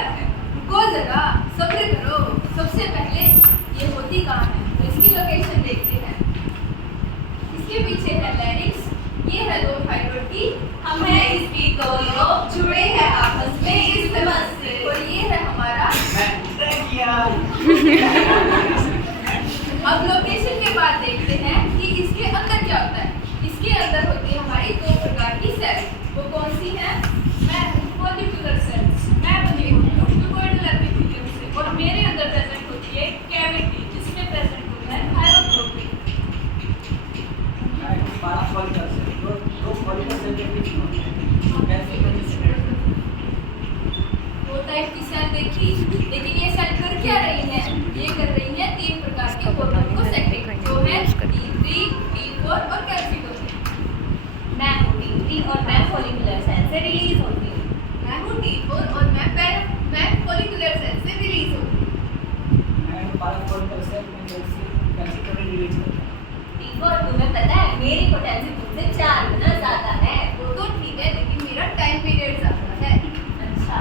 क्या है? रुको जरा, सब्र करो। सबसे पहले ये होती कहाँ है, तो इसकी लोकेशन देखते हैं। इसके पीछे है लैरिंक्स, ये है दो थायराइड की, हमें इसकी दो लोब जुड़े हैं आपस में इस तरह से, और ये है हमारा अब लोकेशन के बाद देखते हैं कि इसके अंदर क्या होता है। इसके अंदर होती है हमारी दो प्रकार की सेल, वो कौन सी है? Follicular cells. मैं बनी हूँ ट्यूबोइडल एपिथेलियम से, और मेरे अंदर प्रेजेंट होती है कैविटी, जिसमें प्रेजेंट होता है थायरोक्रोपिन। दो टाइप की सेल देखी, लेकिन ये सेल कर क्या रही है? ये कर रही है तीन प्रकार के हार्मोन को सेक्रेट, जो है T3, T4 और कैल्सिटोनिन। मैं हूँ T3 और मैं फॉलिकुलर सेल से रिलीज होती हूँ। मैं हूँ T4 और मैं फॉलिकुलर सेल से रिलीज होती हूँ। मैं पैराफॉलिकुलर सेल में कैल्सिटोनिन रिलीज करता हूँ। T4 तुम्हें पता है मेरी पोटेंसी तुमसे 4 गुना ज्यादा है। वो तो ठीक है, लेकिन मेरा टाइम पीरियड ज्यादा है। अच्छा,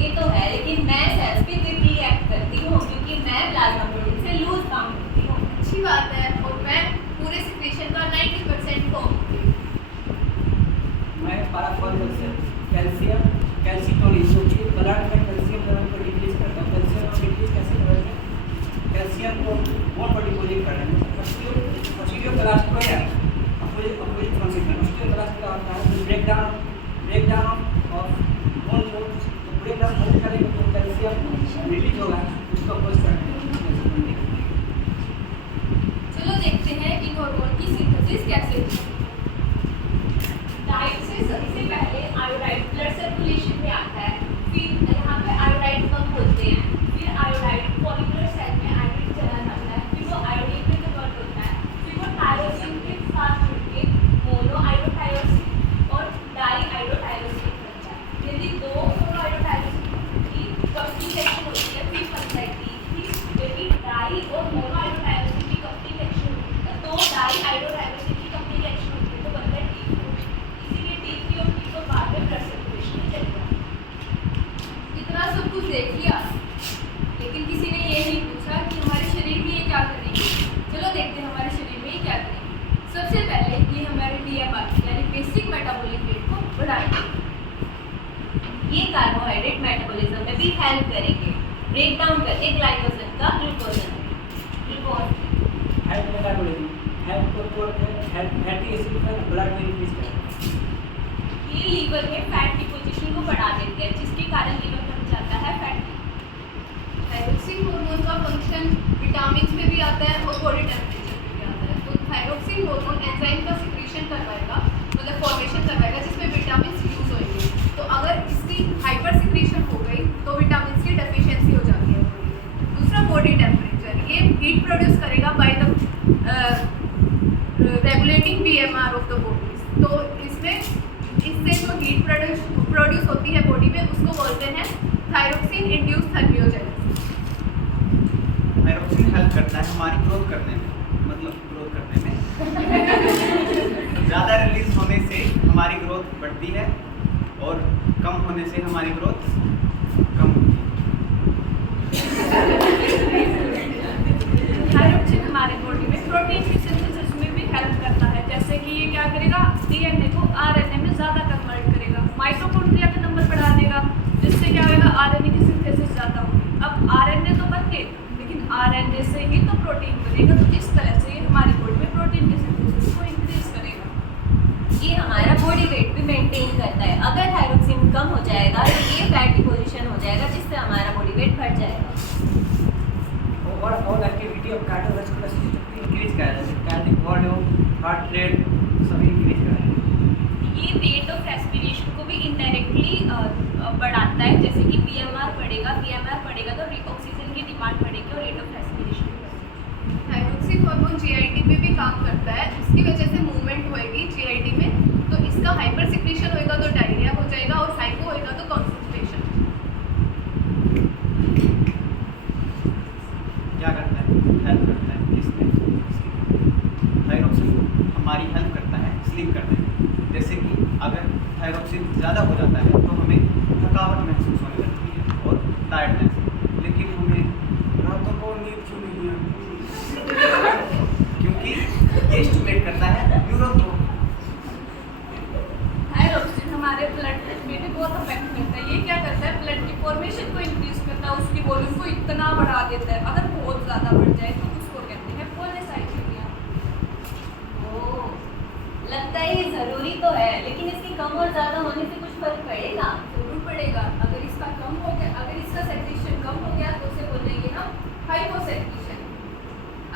ये तो है, लेकिन मैं सेल्स पे क्विकली एक्ट करती हूँ क्योंकि मैं प्लाज्मा प्रोटीन से लूज काम करती हूँ। अच्छी बात है, और मैं पूरे सिक्रेशन का 90% फॉर्म होती हूँ। मैं पैराफॉलिकुलर सेल कैल्शियम कैल्सिटोनिन जो कि ब्लड में कैल्शियम लेवल को डिक्रीज करता है। कैल्शियम को डिक्रीज कैसे करेंगे? कैल्शियम को बोन पर डिपॉजिट करेंगे। ऑस्टियोब्लास्ट को है अपोजिट फंक्शन। ऑस्टियोब्लास्ट का होता है ब्रेकडाउन ऑफ बोन, जो ब्रेकडाउन हो करेगा तो कैल्शियम रिलीज होगा, उसको अपोज करेंगे। चलो देखते हैं इन हार्मोन की सिंथेसिस कैसे होती है। डाइट से सबसे पहले आयोडाइड ब्लड सर्कुलेशन में आता है, फिर यहाँ पे आयोडाइड कम होते हैं, फिर आयोडाइड फॉलिकुलर सेल में आयोडीन चला जाता है, फिर वो आयोडीन में कन्वर्ट होता है, फिर वो टायरोसिन के साथ मिलके मोनो आयोडाइरोसिन और डाई आयोडाइरोसिन बनता है। यदि दो मोनो आयोडाइरोसिन की कॉम्प्लीकेशन होती है फिर बनता है T3। यदि डाई और मोनो आयोडाइरोसिन की कॉम्प्लीकेशन होती है तो डाई आयोडाइरोसिन की कॉम्प्लीकेशन होती है तो बनता है T4। इसीलिए T3 और T4 बाद में ब्लड सर्कुलेशन में चले जाते हैं। इतना सब कुछ देख लिया, लेकिन किसी ने ये नहीं पूछा कि हमारे शरीर में ये क्या करेंगे। चलो देखते हैं हमारे शरीर में ये क्या करेंगे। सबसे पहले ये हमारे DMR यानी बेसिक मेटाबॉलिक रेट को बढ़ाएंगे। ये कार्बोहाइड्रेट मेटाबॉलिज्म में भी हेल्प करेंगे, ब्रेक डाउन करके ग्लाइकोजन का ग्लूकोज हेल्प मेटाबॉलिज्म हेल्प को तोड़ के हेल्प फैटी एसिड का ब्लड में रिलीज करता है। ये लीवर में फैट डिपोजिशन को बढ़ा देते हैं, जिसके कारण लीवर बन जाता है फैटी। थायरोक्सिन हार्मोन का फंक्शन विटामिन्स में भी आता है और बॉडी टेम्परेचर में भी आता है। तो थायरोक्सिन हार्मोन एंजाइम का सिक्रीशन करवाएगा, मतलब फॉर्मेशन करवाएगा, जिसमें विटामिन्स यूज होंगे। तो अगर इसकी हाइपर सिक्रीशन हो गई तो विटामिन्स की डेफिशिएंसी हो जाती है बॉडी में। दूसरा बॉडी टेम्परेचर, ये हीट प्रोड्यूस करेगा by the regulating BMR of the bodies. तो इससे जो हीट प्रोड्यूस होती है बॉडी में उसको बोलते हैं थायरोक्सिन इंड्यूस थर्मियोजेनेसिस। थायरोक्सिन हेल्प करता है हमारी ग्रोथ करने में, मतलब ग्रोथ करने में ज़्यादा रिलीज होने से हमारी ग्रोथ बढ़ती है और कम होने से हमारी ग्रोथ कम होती है। थायरोक्सिन हमारे बॉडी में प्रोटीन की सिंथेसिस में भी हेल्प करता है, जैसे कि ये क्या करेगा, DNA को RNA में ज़्यादा कन्वर्ट करेगा, माइटोकॉन्ड्रिया का नंबर बढ़ा देगा, जिससे क्या होगा, RNA की सिंथेसिस ज़्यादा होगी। अब RNA तो बन गए, लेकिन RNA से ही तो प्रोटीन बनेगा, तो इस तरह से ये हमारी बॉडी में प्रोटीन की सिंथेसिस को इंक्रीज करेगा। ये हमारा बॉडी वेट भी मेंटेन करता है। अगर थायरोक्सिन कम हो जाएगा तो ये फैट डिपोजिशन हो जाएगा, जिससे हमारा बॉडी वेट बढ़ जाएगा। और एक्टिविटी ऑफ कार्डियोवैस्कुलर सिस्टम को इंक्रीज करा जाए, कार्डिक वॉल्यूम, हार्ट रेट सभी इंक्रीज करा जाए। ये रेट ऑफ रेस्पिरेशन को भी इनडायरेक्टली बढ़ाता है, जैसे कि BMR बढ़ेगा तो ऑक्सीजन की डिमांड बढ़ेगी और रेट ऑफ रेस्पिरेशन बढ़ेगा। थायरोक्सिन हार्मोन GIT में भी काम करता है, इसकी वजह से मूवमेंट होएगी GIT में, तो इसका हाइपर सिक्रीशन होएगा तो डायरिया हो जाएगा और हाइपो होएगा तो कॉन्स्टिपेशन। क्या करता है? हेल्प करता है इसमें। थायरोक्सिन हमारी हेल्प करता है स्लीप करने में। जैसे कि अगर थायरोक्सिन ज़्यादा हो जाता है तो हमें थकावट थकावट महसूस होने लगती है और टायर्डनेस। लेकिन हमें रातों को नींद क्यों नहीं आती? क्योंकि ये स्टिमुलेट करता है न्यूरॉन को। थायरॉक्सिन हमारे ब्लड में भी बहुत अफेक्ट करता है। ये क्या करता है, ब्लड की फॉर्मेशन को इंक्रीज करता है, उसकी वॉल्यूम को इतना बढ़ा देता है। अगर बहुत ज़्यादा बढ़ जाए तो उसको कहते हैं पॉलीसाइथेमिया। ओह, लगता है ये ज़रूरी तो है, लेकिन इसकी कम और ज़्यादा होने से कुछ फर्क पड़ेगा? जरूर पड़ेगा। अगर इसका कम हो गया, अगर इसका सेक्रेशन कम हो गया तो उसे बोलेंगे हम हाइपोसेक्रेशन।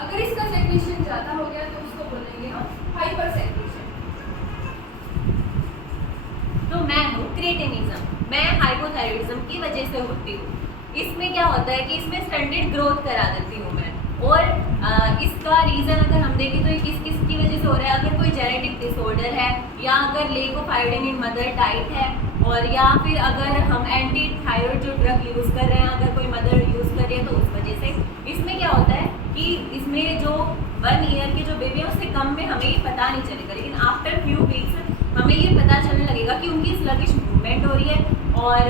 अगर इसका सेक्रेशन ज़्यादा हो गया तो उसको बोलेंगे हम हाइपरसेक्रेशन। तो मैं हूँ क्रिएटिनिज्म, मैं हाइपोथायरॉइडिज्म की वजह से होती हूँ। इसमें क्या होता है कि इसमें स्टंटेड ग्रोथ करा देती हूँ मैं। और इसका रीज़न अगर हम देखें तो ये किस किस की वजह से हो रहा है। अगर कोई जेनेटिक डिसऑर्डर है, या अगर lake of iodine in mother diet है, और या फिर अगर हम एंटी थायराइड जो ड्रग यूज़ कर रहे हैं, अगर कोई मदर यूज़ कर रही है तो उस वजह से। इसमें क्या होता है कि इसमें जो 1 ईयर के जो बेबी है उससे कम में हमें ये पता नहीं चलेगा, लेकिन आफ्टर फ्यू वीक्स हमें ये पता चलने लगेगा कि उनकी स्लगिश मूवमेंट हो रही है और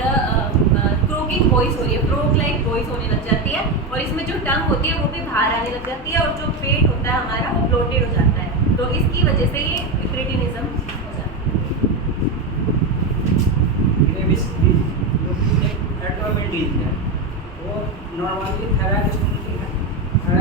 क्रोकिंग वॉइस हो रही है, फ्रॉग लाइक वॉइस होने लग जाती है, और इसमें जो टंग होती है वो भी बाहर आने लग जाती है, और जो पेट होता है हमारा वो ब्लोटेड हो जाता है। तो इसकी वजह से ये